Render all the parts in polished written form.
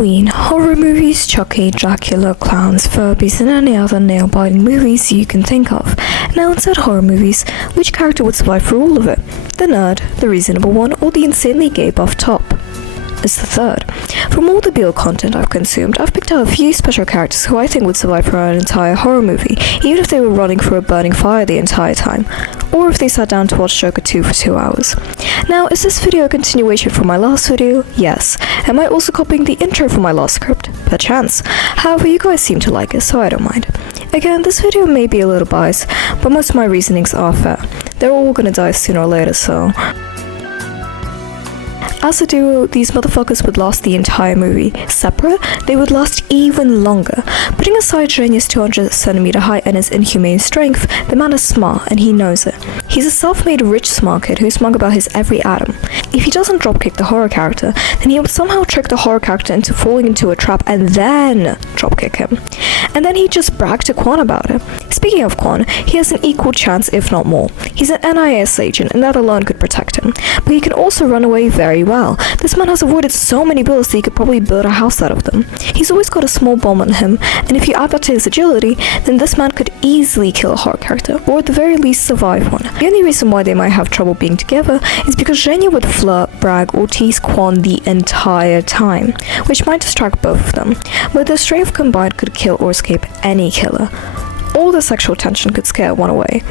Halloween, horror movies, Chucky, Dracula, clowns, Furbies, and any other nail-biting movies you can think of. Now inside horror movies, which character would survive through all of it? The nerd, the reasonable one, or the insanely gay buff top? It's the third. From all the BL content I've consumed, I've picked out a few special characters who I think would survive for an entire horror movie, even if they were running through a burning fire the entire time, or if they sat down to watch Joker 2 for 2 hours. Now, is this video a continuation from my last video? Yes. Am I also copying the intro from my last script? Perchance. However, you guys seem to like it, so I don't mind. Again, this video may be a little biased, but most of my reasonings are fair. They're all gonna die sooner or later, so... As a duo, these motherfuckers would last the entire movie. Separate, they would last even longer. Putting aside Zhenya's 200cm height and his inhumane strength, the man is smart and he knows it. He's a self-made rich smart kid who's smug about his every atom. If he doesn't dropkick the horror character, then he would somehow trick the horror character into falling into a trap and then dropkick him. And then he'd just brag to Quan about it. Speaking of Quan, he has an equal chance if not more. He's an NIS agent and that alone could protect him. But he can also run away very well. This man has avoided so many bullets that he could probably build a house out of them. He's always got a small bomb on him, and if you add that to his agility, then this man could easily kill a horror character, or at the very least survive one. The only reason why they might have trouble being together is because Zhenya would flirt, brag, or tease Quan the entire time, which might distract both of them, but their strength combined could kill or escape any killer. All the sexual tension could scare one away.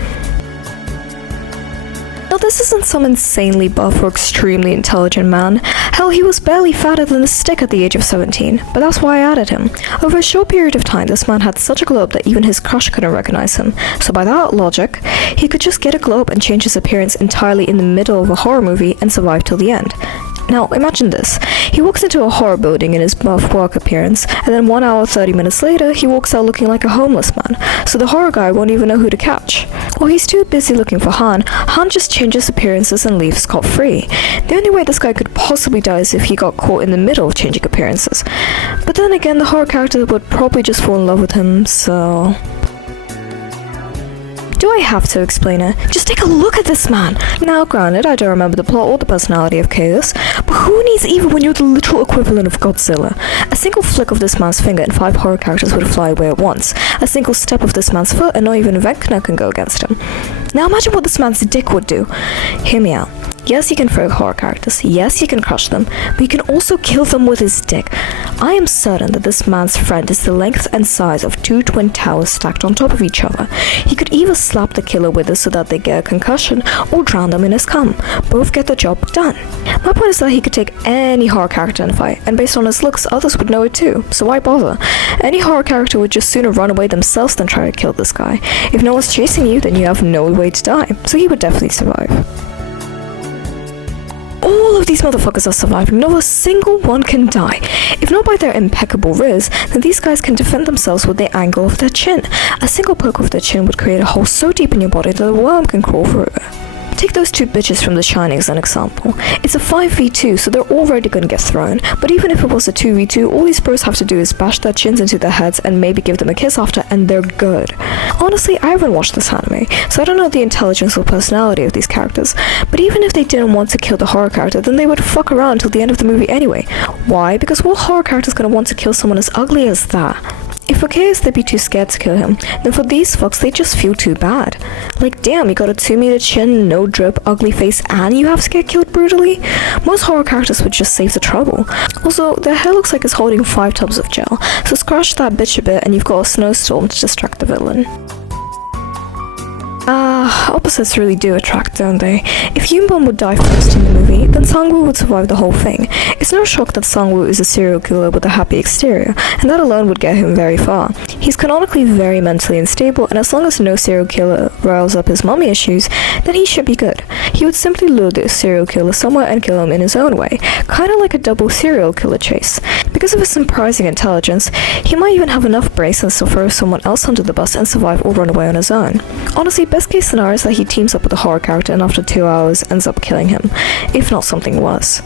Now this isn't some insanely buff or extremely intelligent man. Hell, he was barely fatter than a stick at the age of 17, but that's why I added him. Over a short period of time, this man had such a glow up that even his crush couldn't recognize him. So by that logic, he could just get a glow up and change his appearance entirely in the middle of a horror movie and survive till the end. Now, imagine this. He walks into a horror building in his buff work appearance, and then 1 hour 30 minutes later, he walks out looking like a homeless man, so the horror guy won't even know who to catch. While he's too busy looking for Han just changes appearances and leaves scot-free. The only way this guy could possibly die is if he got caught in the middle of changing appearances. But then again, the horror character would probably just fall in love with him, so... Do I have to explain it? Just take a look at this man! Now granted, I don't remember the plot or the personality of Chaos, but who needs evil when you're the literal equivalent of Godzilla? A single flick of this man's finger and 5 horror characters would fly away at once. A single step of this man's foot and not even Vecna can go against him. Now imagine what this man's dick would do. Hear me out. Yes, he can throw horror characters, yes, he can crush them, but he can also kill them with his dick. I am certain that this man's friend is the length and size of 2 twin towers stacked on top of each other. He could either slap the killer with it so that they get a concussion, or drown them in his cum. Both get the job done. My point is that he could take any horror character in a fight, and based on his looks, others would know it too, so why bother? Any horror character would just sooner run away themselves than try to kill this guy. If no one's chasing you, then you have no way to die, so he would definitely survive. All of these motherfuckers are surviving, not a single one can die. If not by their impeccable riz, then these guys can defend themselves with the angle of their chin. A single poke of their chin would create a hole so deep in your body that a worm can crawl through it. Take those 2 bitches from The Shining as an example. It's a 5v2, so they're already gonna get thrown, but even if it was a 2v2, all these bros have to do is bash their chins into their heads and maybe give them a kiss after, and they're good. Honestly, I haven't watched this anime, so I don't know the intelligence or personality of these characters, but even if they didn't want to kill the horror character, then they would fuck around till the end of the movie anyway. Why? Because what horror character is gonna want to kill someone as ugly as that? If for Chaos they'd be too scared to kill him, then for these fucks they just feel too bad. Like damn, you got a 2-meter chin, no drip, ugly face, and you have to get killed brutally? Most horror characters would just save the trouble. Also, their hair looks like it's holding 5 tubs of gel, so scratch that bitch a bit and you've got a snowstorm to distract the villain. Opposites really do attract, don't they? If Yunbom would die first in the movie, then Singu would survive the whole thing. It's no shock that Singu is a serial killer with a happy exterior, and that alone would get him very far. He's canonically very mentally unstable, and as long as no serial killer riles up his mommy issues, then he should be good. He would simply lure the serial killer somewhere and kill him in his own way, kinda like a double serial killer chase. Because of his surprising intelligence, he might even have enough brains to throw someone else under the bus and survive or run away on his own. Honestly, best case scenario is that he teams up with a horror character and after 2 hours ends up killing him, if not something worse.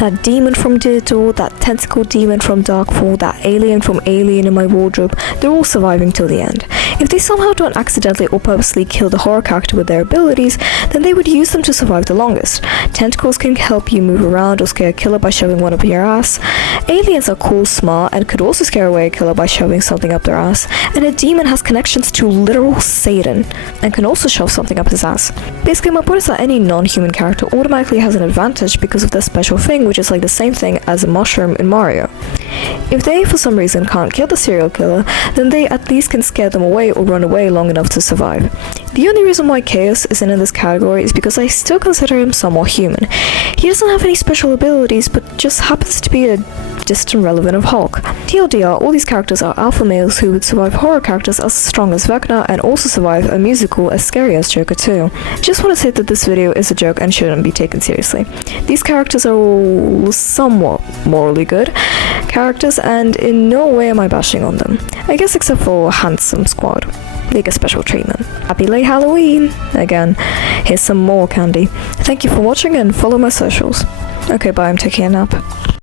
That demon from Dear Door, that tentacle demon from Darkfall, that alien from Alien in my wardrobe, they're all surviving till the end. If they somehow don't accidentally or purposely kill the horror character with their abilities, then they would use them to survive the longest. Tentacles can help you move around or scare a killer by shoving one up your ass. Aliens are cool, smart, and could also scare away a killer by shoving something up their ass. And a demon has connections to literal Satan, and can also shove something up his ass. Basically, my point is that any non-human character automatically has an advantage because of their special thing, which is like the same thing as a mushroom in Mario. If they, for some reason, can't kill the serial killer, then they at least can scare them away or run away long enough to survive. The only reason why Chaos isn't in this category is because I still consider him somewhat human. He doesn't have any special abilities, but just happens to be a distant relative of Hulk. TLDR, all these characters are alpha males who would survive horror characters as strong as Vecna and also survive a musical as scary as Joker too. Just want to say that this video is a joke and shouldn't be taken seriously. These characters are all somewhat morally good characters, and in no way am I bashing on them. I guess except for Handsome Squad. They get special treatment. Happy late Halloween! Again, here's some more candy. Thank you for watching and follow my socials. Okay, bye, I'm taking a nap.